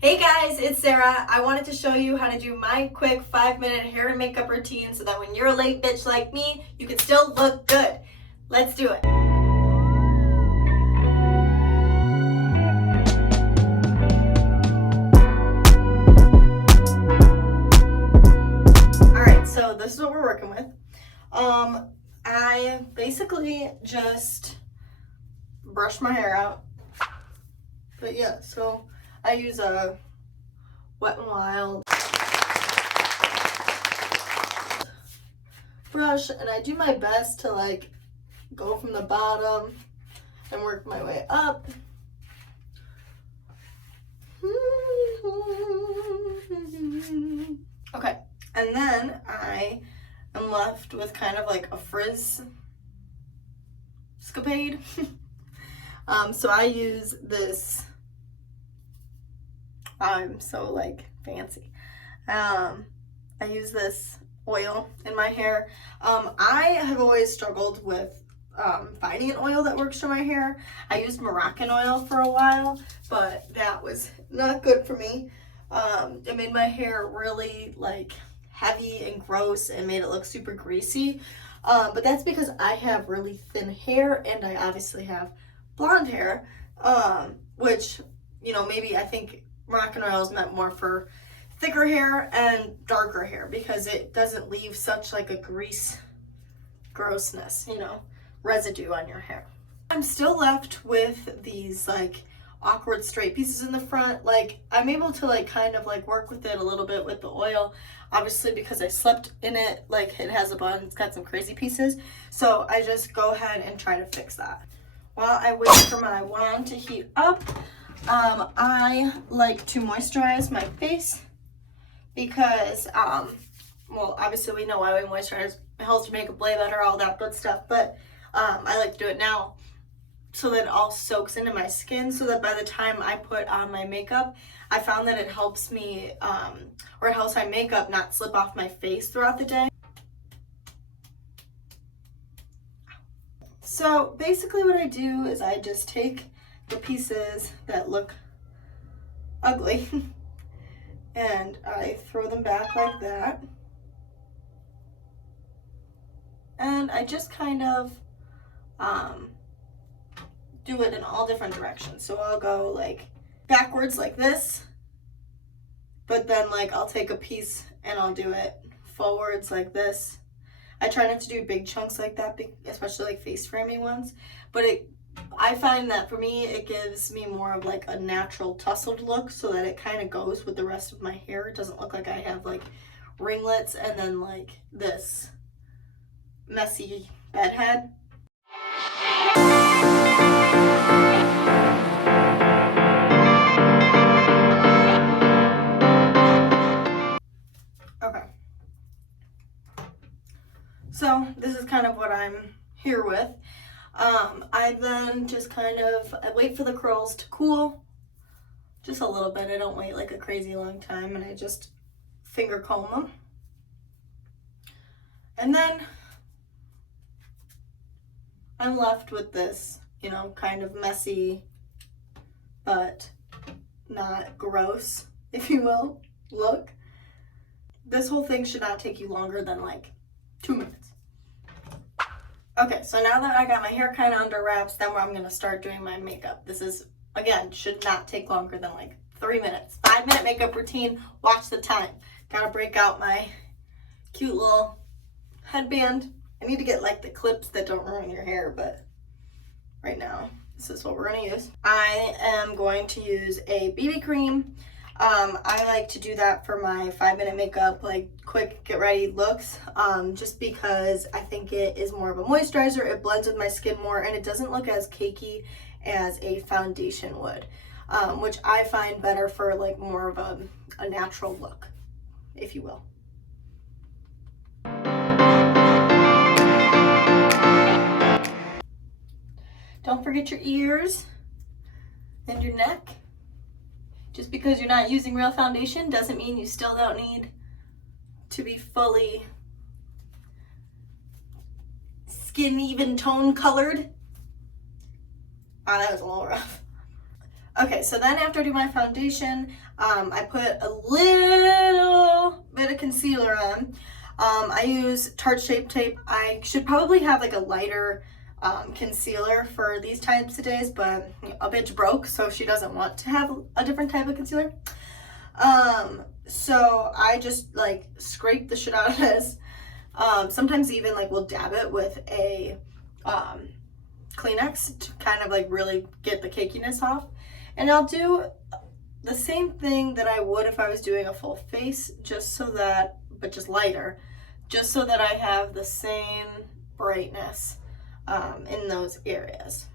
Hey guys, it's Sarah. I wanted to show you how to do my quick 5-minute hair and makeup routine so that when you're a late bitch like me, you can still look good. Let's do it. Alright, so this is what we're working with. I basically just brush my hair out. But yeah, so I use a Wet n Wild brush, and I do my best to like go from the bottom and work my way up. Okay, and then I am left with kind of like a frizz escapade. So I use this, I'm so like fancy. I use this oil in my hair. I have always struggled with finding an oil that works for my hair. I used Moroccan oil for a while, but that was not good for me. It made my hair really like heavy and gross and made it look super greasy. But that's because I have really thin hair and I obviously have blonde hair, which, you know, maybe I think Moroccan oil is meant more for thicker hair and darker hair because it doesn't leave such like a grease grossness, you know, residue on your hair. I'm still left with these like awkward straight pieces in the front. Like I'm able to like kind of like work with it a little bit with the oil, obviously because I slept in it. Like it has a bun, it's got some crazy pieces, so I just go ahead and try to fix that. While I wait for my wand to heat up, I like to moisturize my face because, well, obviously we know why we moisturize. It helps your makeup lay better, all that good stuff, but I like to do it now so that it all soaks into my skin, so that by the time I put on my makeup, I found that it helps me, or it helps my makeup not slip off my face throughout the day. So basically what I do is I just take the pieces that look ugly and I throw them back like that. And I just kind of do it in all different directions. So I'll go like backwards like this, but then like I'll take a piece and I'll do it forwards like this. I try not to do big chunks like that, especially like face framing ones, but I find that for me, it gives me more of like a natural tousled look so that it kind of goes with the rest of my hair. It doesn't look like I have like ringlets and then like this messy bedhead. Okay. So this is kind of what I'm here with. I then just kind of, I wait for the curls to cool just a little bit. I don't wait like a crazy long time, and I just finger comb them. And then I'm left with this, you know, kind of messy, but not gross, if you will, look. This whole thing should not take you longer than like 2 minutes. Okay, so now that I got my hair kind of under wraps, then I'm going to start doing my makeup. This is, again, should not take longer than like 3 minutes. 5-minute makeup routine, watch the time. Gotta break out my cute little headband. I need to get like the clips that don't ruin your hair, but right now, this is what we're going to use. I am going to use a BB cream. I like to do that for my 5-minute makeup, like quick get ready looks, just because I think it is more of a moisturizer. It blends with my skin more and it doesn't look as cakey as a foundation would, which I find better for like more of a natural look, if you will. Don't forget your ears and your neck. Just because you're not using real foundation doesn't mean you still don't need to be fully skin even tone colored. Ah, that was a little rough. Okay, so then after I do my foundation, I put a little bit of concealer on. I use Tarte Shape Tape. I should probably have like a lighter concealer for these types of days, but a bitch broke, so she doesn't want to have a different type of concealer. So I just like scrape the shit out of this. Sometimes even like we'll dab it with a Kleenex to kind of like really get the cakiness off. And I'll do the same thing that I would if I was doing a full face, just so that, but just lighter, just so that I have the same brightness in those areas.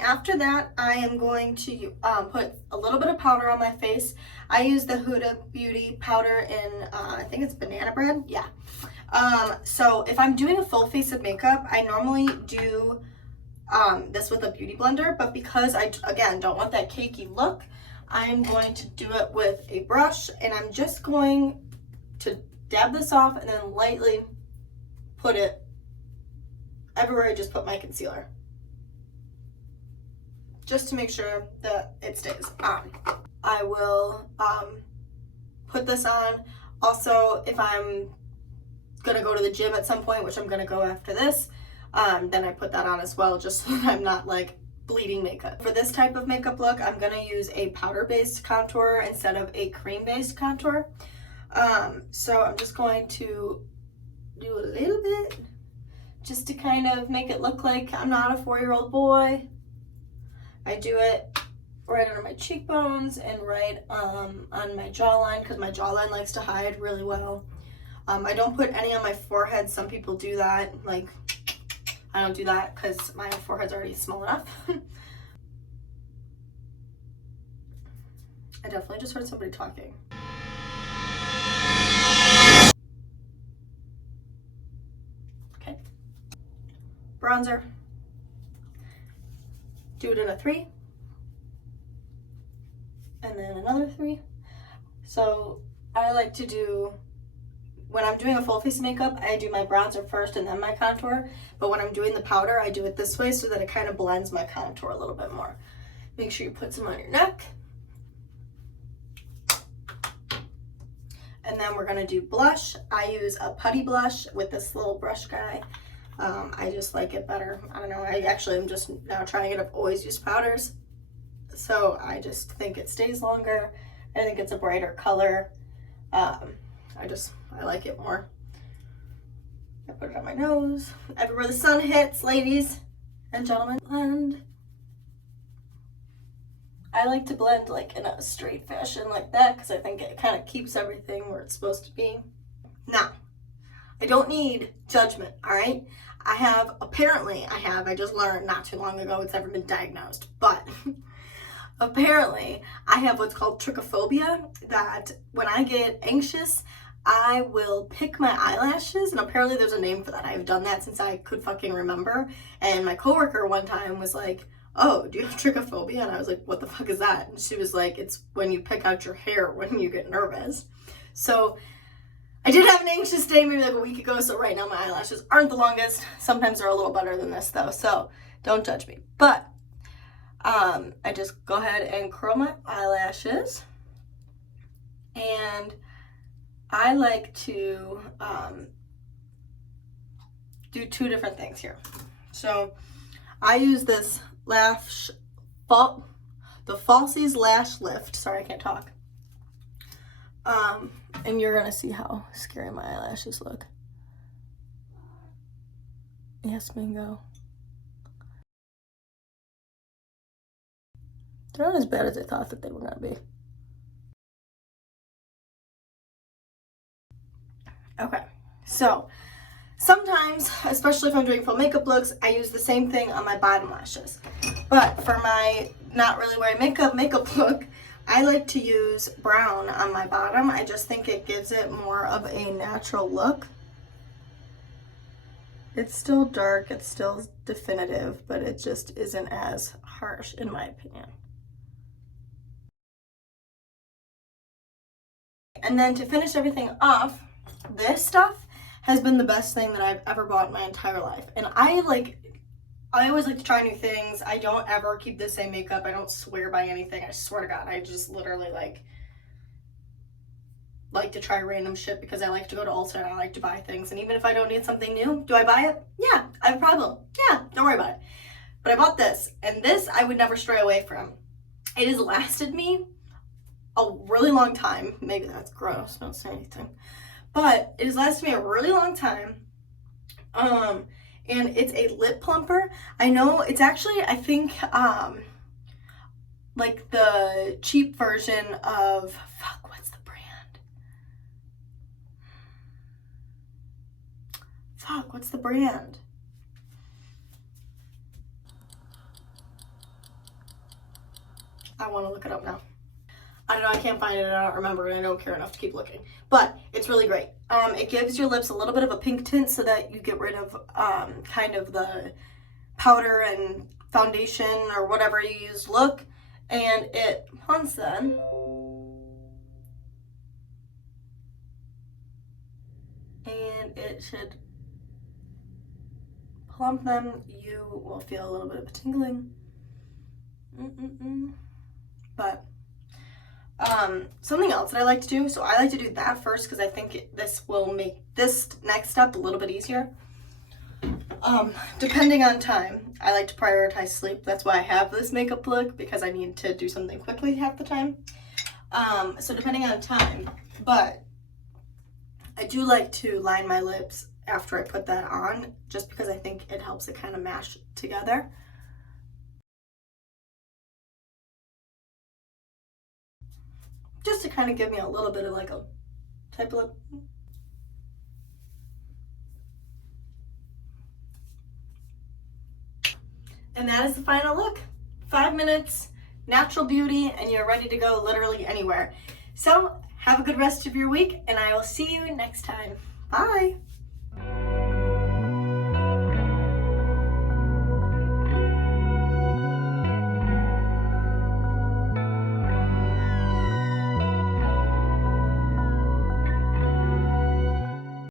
After that, I am going to put a little bit of powder on my face. I use the Huda Beauty powder in, I think it's banana bread. Yeah. So if I'm doing a full face of makeup, I normally do this with a beauty blender, but because I, again, don't want that cakey look, I'm going to do it with a brush, and I'm just going to dab this off and then lightly put it everywhere I just put my concealer, just to make sure that it stays on. I will put this on. Also, if I'm gonna go to the gym at some point, which I'm gonna go after this, then I put that on as well, just so that I'm not like bleeding makeup. For this type of makeup look, I'm gonna use a powder-based contour instead of a cream-based contour. So I'm just going to do a little bit, just to kind of make it look like I'm not a 4-year-old boy. I do it right under my cheekbones and right on my jawline, because my jawline likes to hide really well. I don't put any on my forehead. Some people do that. Like, I don't do that because my forehead's already small enough. I definitely just heard somebody talking. Okay. Bronzer. Do it in a 3. And then another 3. So I like to do, when I'm doing a full face makeup, I do my bronzer first and then my contour. But when I'm doing the powder, I do it this way so that it kind of blends my contour a little bit more. Make sure you put some on your neck. And then we're gonna do blush. I use a putty blush with this little brush guy. I just like it better. I don't know, I actually am just now trying it. I've always used powders, so I just think it stays longer. I think it's a brighter color. I like it more. I put it on my nose, everywhere the sun hits, ladies and gentlemen. And I like to blend like in a straight fashion like that, because I think it kind of keeps everything where it's supposed to be. Now, I don't need judgment, all right? I just learned not too long ago, it's never been diagnosed, but apparently I have what's called trichophobia, that when I get anxious, I will pick my eyelashes, and apparently there's a name for that. I've done that since I could fucking remember, and my coworker one time was like, oh, do you have trichophobia? And I was like, what the fuck is that? And she was like, it's when you pick out your hair when you get nervous. So I did have an anxious day maybe like a week ago, so right now my eyelashes aren't the longest. Sometimes they're a little better than this though, so don't judge me. But I just go ahead and curl my eyelashes, and I like to do 2 different things here. So I use this the Falsies Lash Lift. Sorry, I can't talk. And you're gonna see how scary my eyelashes look. Yes, Mingo. They're not as bad as I thought that they were gonna be. Okay, so sometimes, especially if I'm doing full makeup looks, I use the same thing on my bottom lashes. But for my not really wearing makeup look, I like to use brown on my bottom. I just think it gives it more of a natural look. It's still dark, it's still definitive, but it just isn't as harsh in my opinion. And then to finish everything off, this stuff has been the best thing that I've ever bought in my entire life. And I always like to try new things. I don't ever keep the same makeup. I don't swear by anything. I swear to God, I just literally like to try random shit because I like to go to Ulta and I like to buy things. And even if I don't need something new, do I buy it? Yeah, I have a problem. Yeah, don't worry about it. But I bought this, and this I would never stray away from. It has lasted me a really long time. Maybe that's gross, don't say anything. But it has lasted me a really long time. And it's a lip plumper. I know it's actually, I think, like the cheap version of, what's the brand? What's the brand? I want to look it up now. I don't know, I can't find it, I don't remember, and I don't care enough to keep looking. But it's really great. It gives your lips a little bit of a pink tint so that you get rid of kind of the powder and foundation or whatever you use look. And it plumps them. And it should plump them. You will feel a little bit of a tingling. But something else that I like to do, so I like to do that first because I think this will make this next step a little bit easier. Depending on time, I like to prioritize sleep. That's why I have this makeup look, because I need to do something quickly half the time. So depending on time, but I do like to line my lips after I put that on, just because I think it helps it kind of mash together. Just to kind of give me a little bit of like a type of lip. And that is the final look. 5 minutes, natural beauty, and you're ready to go literally anywhere. So have a good rest of your week, and I will see you next time. Bye.